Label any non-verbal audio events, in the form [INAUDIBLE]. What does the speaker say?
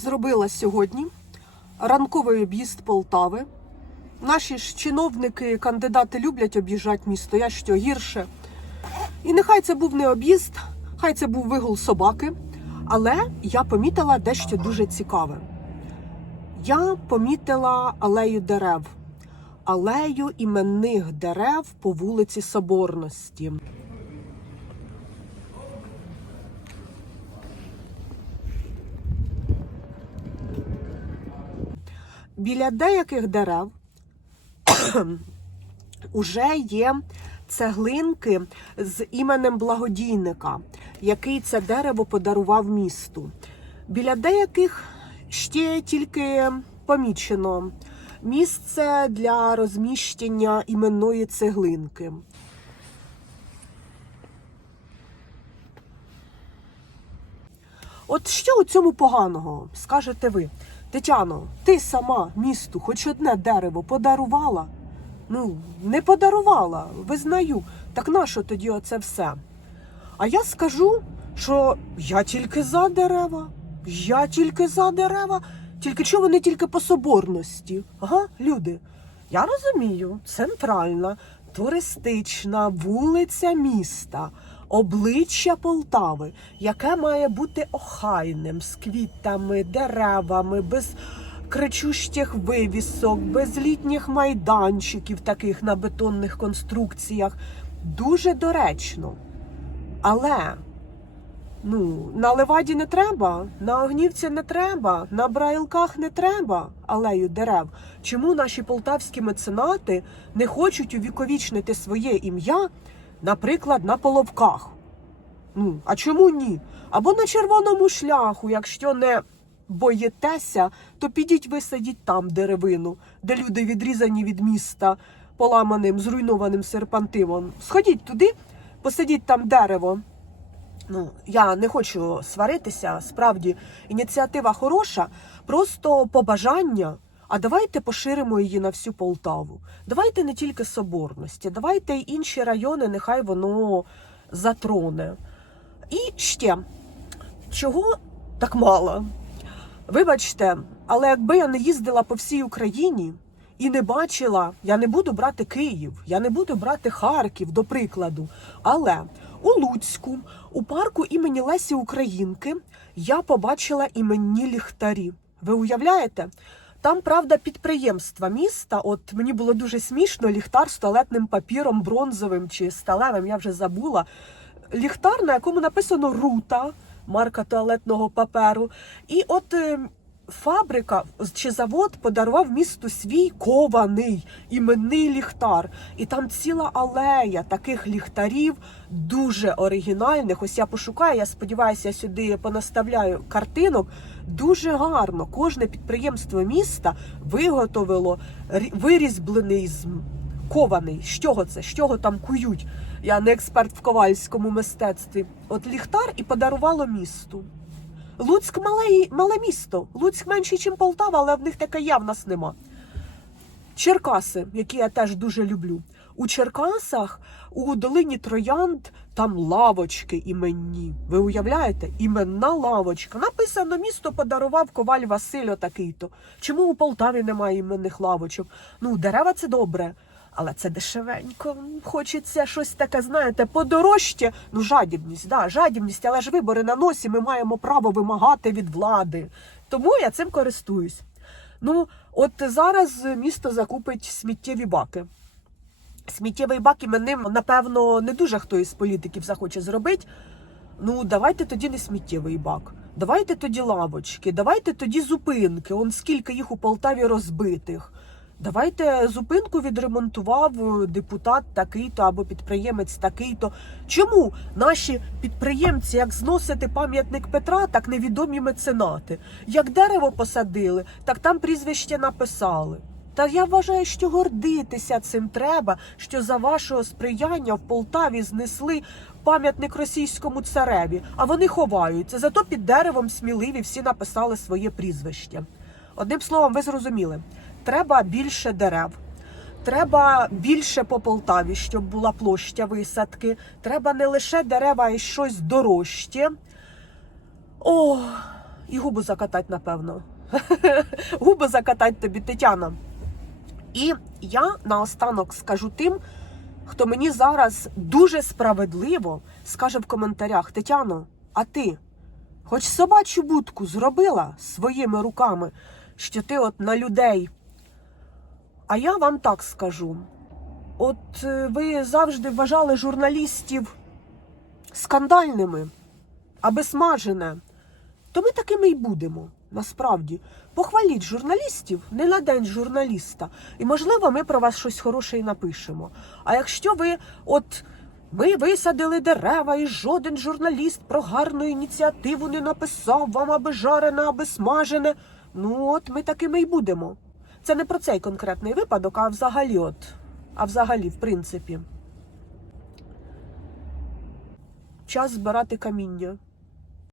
зробила сьогодні ранковий об'їзд Полтави. Наші ж чиновники, кандидати люблять об'їжджати місто, я що гірше. І нехай це був не об'їзд, хай це був вигул собаки. Але я помітила дещо дуже цікаве. Я помітила алею дерев, алею іменних дерев по вулиці Соборності. Біля деяких дерев [COUGHS] уже є цеглинки з іменем благодійника, який це дерево подарував місту. Біля деяких ще тільки помічено місце для розміщення іменної цеглинки. От що у цьому поганого, скажете ви? Тетяно, ти сама місту хоч одне дерево подарувала? Ну, не подарувала, визнаю. Так нащо тоді оце все? А я скажу, що я тільки за дерева. Я тільки за дерева. Тільки чого вони тільки по соборності? Ага, люди. Я розумію, центральна, туристична вулиця міста, обличчя Полтави, яке має бути охайним, з квітами, деревами, без кричущих вивісок, без літніх майданчиків, таких на бетонних конструкціях. Дуже доречно. Але ну, на леваді не треба, на огнівці не треба, на брайлках не треба алею дерев. Чому наші полтавські меценати не хочуть увіковічнити своє ім'я, наприклад, на половках? Ну, а чому ні? Або на червоному шляху, якщо не боїтеся, то підіть висадіть там деревину, де люди відрізані від міста поламаним, зруйнованим серпантином. Сходіть туди, посадіть там дерево. Ну, я не хочу сваритися, справді ініціатива хороша, просто побажання. А давайте поширимо її на всю Полтаву. Давайте не тільки соборності, давайте й інші райони, нехай воно затроне. І ще, чого так мало? Вибачте, але якби я не їздила по всій Україні і не бачила, я не буду брати Київ, я не буду брати Харків, до прикладу. Але у Луцьку, у парку імені Лесі Українки, я побачила іменні ліхтарі. Ви уявляєте? Там, правда, підприємства міста. От мені було дуже смішно ліхтар з туалетним папіром бронзовим чи сталевим, я вже забула. Ліхтар, на якому написано Рута, марка туалетного паперу. І от е, фабрика чи завод подарував місту свій кований іменний ліхтар. І там ціла алея таких ліхтарів, дуже оригінальних. Ось я пошукаю, я сподіваюся, я сюди понаставляю картинок. Дуже гарно. Кожне підприємство міста виготовило рі- вирізблений з кований. З чого це? З чого там кують? Я не експерт в ковальському мистецтві. От ліхтар і подарувало місту. Луцьк мале, мале місто. Луцьк менший, ніж Полтава, але в них таке є, в нас нема. Черкаси, які я теж дуже люблю. У Черкасах, у долині Троянд, там лавочки іменні. Ви уявляєте? Іменна лавочка. Написано, місто подарував коваль Василь такий-то. Чому у Полтаві немає іменних лавочок? Ну, дерева це добре. Але це дешевенько. Хочеться щось таке, знаєте, подорожче. Ну, жадібність, да, жадібність, але ж вибори на носі ми маємо право вимагати від влади. Тому я цим користуюсь. Ну, от зараз місто закупить сміттєві баки. Сміттєвий бак іменним, напевно, не дуже хто із політиків захоче зробити. Ну, давайте тоді не сміттєвий бак. Давайте тоді лавочки, давайте тоді зупинки. Он скільки їх у Полтаві розбитих. Давайте зупинку відремонтував депутат такий-то або підприємець такий-то. Чому наші підприємці, як зносити пам'ятник Петра, так невідомі меценати? Як дерево посадили, так там прізвище написали. Та я вважаю, що гордитися цим треба, що за вашого сприяння в Полтаві знесли пам'ятник російському цареві, а вони ховаються. Зато під деревом сміливі всі написали своє прізвище. Одним словом, ви зрозуміли, треба більше дерев. Треба більше по Полтаві, щоб була площа висадки. Треба не лише дерева, а й щось дорожче. О, І губу закатать, напевно. [LAUGHS] губу закатать тобі, Тетяна. І я наостанок скажу тим, хто мені зараз дуже справедливо скаже в коментарях: Тетяно, а ти хоч собачу будку зробила своїми руками, що ти от на людей. А я вам так скажу: от е, ви завжди вважали журналістів скандальними, аби смажене, то ми такими й будемо. Насправді, похваліть журналістів не на день журналіста, і можливо, ми про вас щось хороше і напишемо. А якщо ви от ми висадили дерева, і жоден журналіст про гарну ініціативу не написав вам аби жарене, аби смажене. Ну от ми такими й будемо. Це не про цей конкретний випадок, а взагалі, от, а взагалі, в принципі. Час збирати каміння.